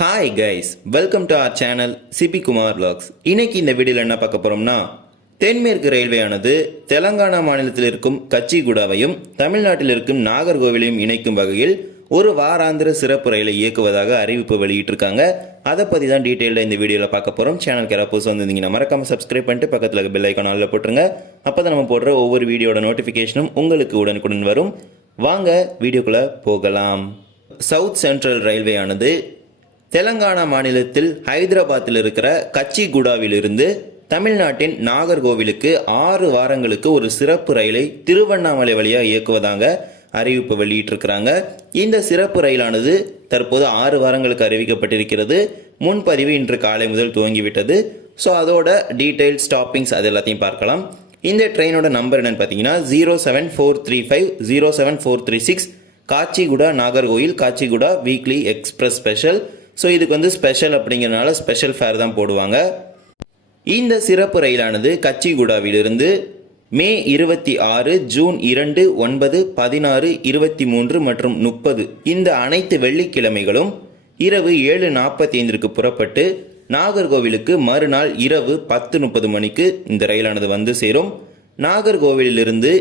Hi guys, welcome to our channel Sibi Kumar vlogs. இன்னைக்கு இந்த வீடியோவில் என்ன பார்க்க போகிறோம்னா, தென்மேற்கு ரயில்வேயானது தெலங்கானா மாநிலத்தில் இருக்கும் கச்சிகுடாவையும் தமிழ்நாட்டில் இருக்கும் நாகர்கோவிலையும் இணைக்கும் வகையில் ஒரு வாராந்திர சிறப்பு ரயிலை இயக்குவதாக அறிவிப்பு வெளியிட்டிருக்காங்க. அதை பற்றி தான் டீட்டெயிலாக இந்த வீடியோவில் பார்க்க போகிறோம். சேனலுக்கு யாராவது புதுசாக வந்திருந்தீங்கன்னா மறக்காமல் சப்ஸ்கிரைப் பண்ணிட்டு பக்கத்தில் இருக்க பெல் ஐக்கான் ஆல்ல போட்டுருங்க. அப்போ தான் நம்ம போடுற ஒவ்வொரு வீடியோட நோட்டிஃபிகேஷனும் உங்களுக்கு உடனுக்குடன் வரும். வாங்க வீடியோக்குள்ளே போகலாம். சவுத் சென்ட்ரல் ரயில்வேயானது தெலங்கானா மாநிலத்தில் ஹைதராபாத்தில் இருக்கிற கச்சிகுடாவிலிருந்து தமிழ்நாட்டின் நாகர்கோவிலுக்கு 6 வாரங்களுக்கு ஒரு சிறப்பு ரயிலை திருவண்ணாமலை வழியாக இயக்குவதாக அறிவிப்பு வெளியிட்டிருக்கிறாங்க. இந்த சிறப்பு ரயிலானது தற்போது 6 வாரங்களுக்கு அறிவிக்கப்பட்டிருக்கிறது. முன்பதிவு இன்று காலை முதல் துவங்கிவிட்டது. ஸோ அதோட டீட்டெயில் ஸ்டாப்பிங்ஸ் அது எல்லாத்தையும் பார்க்கலாம். இந்த ட்ரெயினோட நம்பர் என்னன்னு பார்த்தீங்கன்னா 07435 07436 Kacheguda Nagercoil Kacheguda weekly express special. So இதுக்கு வந்து ஸ்பெஷல் அப்படிங்கிறனால ஸ்பெஷல் ஃபேர் தான் போடுவாங்க. இந்த சிறப்பு ரயிலானது கச்சிகுடாவிலிருந்து மே 26, ஜூன் 2, 9, 16, 23 மற்றும் 30 இந்த அனைத்து வெள்ளிக்கிழமைகளும் இரவு 7:45 புறப்பட்டு நாகர்கோவிலுக்கு மறுநாள் இரவு 10:30 மணிக்கு இந்த ரயிலானது வந்து சேரும். நாகர்கோவிலிருந்து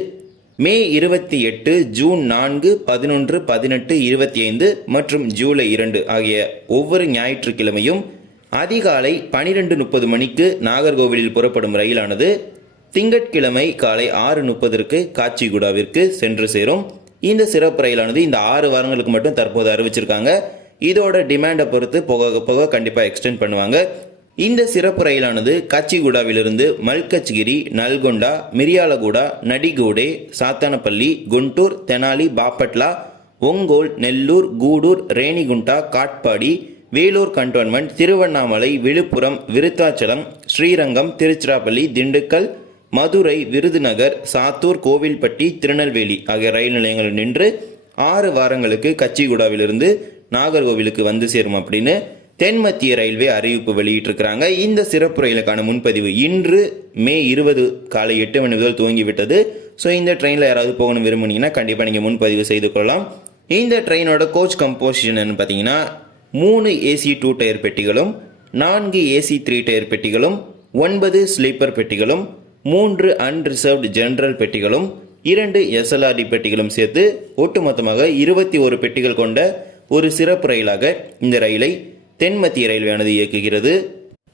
மே 28, ஜூன் 4, 11, 18, 25 மற்றும் ஜூலை 2 ஆகிய ஒவ்வொரு ஞாயிற்றுக்கிழமையும் அதிகாலை 12:30 மணிக்கு நாகர்கோவிலில் புறப்படும் ரயிலானது திங்கட்கிழமை காலை 6:30 காச்சிகுடாவிற்கு சென்று சேரும். இந்த சிறப்பு ரயிலானது இந்த 6 வாரங்களுக்கு மட்டும் தற்போது அறிவிச்சிருக்காங்க. இதோட டிமாண்டை பொறுத்து போக போக கண்டிப்பாக எக்ஸ்டெண்ட் பண்ணுவாங்க. இந்த சிறப்பு ரயிலானது கச்சிகுடாவிலிருந்து மல்கச்கிரி, நல்கொண்டா, மிரியாலகுடா, நடிகோடே, சாத்தனப்பள்ளி, குண்டூர், தெனாலி, பாப்பட்லா, ஒங்கோல், நெல்லூர், கூடூர், ரேணிகுண்டா, காட்பாடி, வேலூர் கண்டோன்மெண்ட், திருவண்ணாமலை, விழுப்புரம், விருத்தாச்சலம், ஸ்ரீரங்கம், திருச்சிராப்பள்ளி, திண்டுக்கல், மதுரை, விருதுநகர், சாத்தூர், கோவில்பட்டி, திருநெல்வேலி ஆகிய ரயில் நிலையங்கள் நின்று 6 வாரங்களுக்கு கச்சிகுடாவிலிருந்து நாகர்கோவிலுக்கு வந்து சேரும் அப்படின்னு தென்மத்திய ரயில்வே அறிவிப்பு வெளியிட்டிருக்கிறாங்க. இந்த சிறப்பு ரயிலுக்கான முன்பதிவு இன்று மே 20 காலை 8 மணி முதல் துவங்கிவிட்டது. ஸோ இந்த ட்ரெயினில் யாராவது போகணும் விரும்புனீங்கன்னா கண்டிப்பாக நீங்கள் முன்பதிவு செய்து கொள்ளலாம். இந்த ட்ரெயினோட கோச் கம்போசிஷன் பார்த்தீங்கன்னா 3 ஏசி 2 டயர் பெட்டிகளும் 4 ஏசி 3 டயர் பெட்டிகளும் 9 ஸ்லீப்பர் பெட்டிகளும் 3 அன்ரிசர்வ்டு ஜெனரல் பெட்டிகளும் 2 எஸ்எல்ஆர்டி பெட்டிகளும் சேர்த்து ஒட்டுமொத்தமாக 21 பெட்டிகள் கொண்ட ஒரு சிறப்பு ரயிலாக இந்த ரயிலை தென்மத்திய ரயில்வேயானது இயக்குகிறது.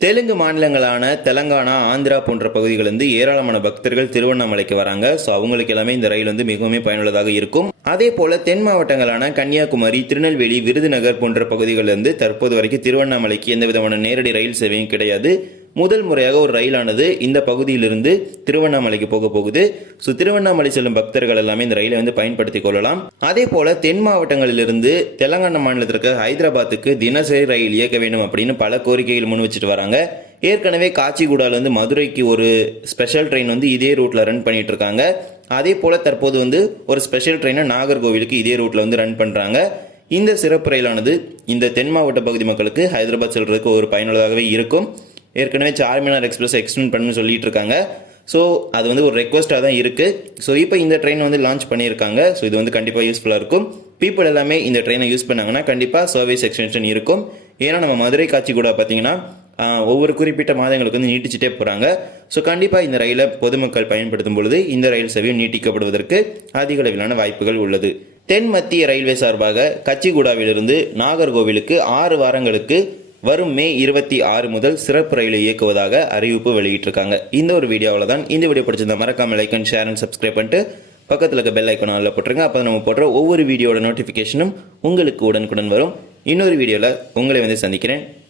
தெலுங்கு மாநிலங்களான தெலங்கானா, ஆந்திரா போன்ற பகுதிகளிலிருந்து ஏராளமான பக்தர்கள் திருவண்ணாமலைக்கு வராங்க. ஸோ அவங்களுக்கு எல்லாமே இந்த ரயில் வந்து மிகவும் பயனுள்ளதாக இருக்கும். அதே போல தென் மாவட்டங்களான கன்னியாகுமரி, திருநெல்வேலி, விருதுநகர் போன்ற பகுதிகளிலிருந்து தற்போது வரைக்கும் திருவண்ணாமலைக்கு எந்த விதமான நேரடி ரயில் சேவையும் கிடையாது. முதல் முறையாக ஒரு ரயிலானது இந்த பகுதியிலிருந்து திருவண்ணாமலைக்கு போக போகுது. ஸோ திருவண்ணாமலை செல்லும் பக்தர்கள் எல்லாமே இந்த ரயிலை வந்து பயன்படுத்திக் கொள்ளலாம். அதே போல தென் மாவட்டங்களிலிருந்து தெலங்கானா மாநிலத்திற்கு ஹைதராபாத்துக்கு தினசரி ரயில் இயக்க வேண்டும் அப்படின்னு பல கோரிக்கைகள் முன் வச்சுட்டு வராங்க. ஏற்கனவே காச்சிகுடால மதுரைக்கு ஒரு ஸ்பெஷல் ட்ரெயின் வந்து இதே ரூட்ல ரன் பண்ணிட்டு இருக்காங்க. அதே போல தற்போது வந்து ஒரு ஸ்பெஷல் ட்ரெயினை நாகர்கோவிலுக்கு இதே ரூட்ல வந்து ரன் பண்றாங்க. இந்த சிறப்பு ரயிலானது இந்த தென் மாவட்ட பகுதி மக்களுக்கு ஹைதராபாத் செல்றதுக்கு ஒரு பயனுள்ளதாகவே இருக்கும். ஏற்கனவே சார்மினார் எக்ஸ்பிரஸ் எக்ஸ்டெண்ட் பண்ணு சொல்லிட்டு இருக்காங்க. ஸோ அது வந்து ஒரு ரெக்வஸ்ட்டாக தான் இருக்குது. ஸோ இப்போ இந்த ட்ரெயின் வந்து லான்ச் பண்ணியிருக்காங்க. ஸோ இது வந்து கண்டிப்பாக யூஸ்ஃபுல்லாக இருக்கும். பீப்புள் எல்லாமே இந்த ட்ரெயினை யூஸ் பண்ணாங்கன்னா கண்டிப்பாக சர்வீஸ் எக்ஸ்டென்ஷன் இருக்கும். ஏன்னா நம்ம மதுரை காச்சிகுடா பார்த்தீங்கன்னா ஒவ்வொரு குறிப்பிட்ட மாதங்களுக்கு வந்து நீட்டிச்சுட்டே போகிறாங்க. ஸோ கண்டிப்பாக இந்த ரயிலை பொதுமக்கள் பயன்படுத்தும் பொழுது இந்த ரயில் சேவையும் நீட்டிக்கப்படுவதற்கு அதிக அளவிலான வாய்ப்புகள் உள்ளது. தென் மத்திய ரயில்வே சார்பாக கச்சிகுடாவிலிருந்து நாகர்கோவிலுக்கு 6 வாரங்களுக்கு வரும் மே 26 முதல் சிறப்பு ரயிலை இயக்குவதாக அறிவிப்பு வெளியிட்டிருக்காங்க. இந்த ஒரு வீடியோவில் தான். இந்த வீடியோ பிடிச்சிருந்தா மறக்காம like and share and subscribe பண்ணிட்டு பக்கத்தில் இருக்க பெல் ஐக்கான் ஆல்ல போட்டுருங்க. அப்போ நம்ம போடுற ஒவ்வொரு வீடியோட நோட்டிஃபிகேஷனும் உங்களுக்கு உடனுக்குடன் வரும். இன்னொரு வீடியோவில் உங்களை வந்து சந்திக்கிறேன்.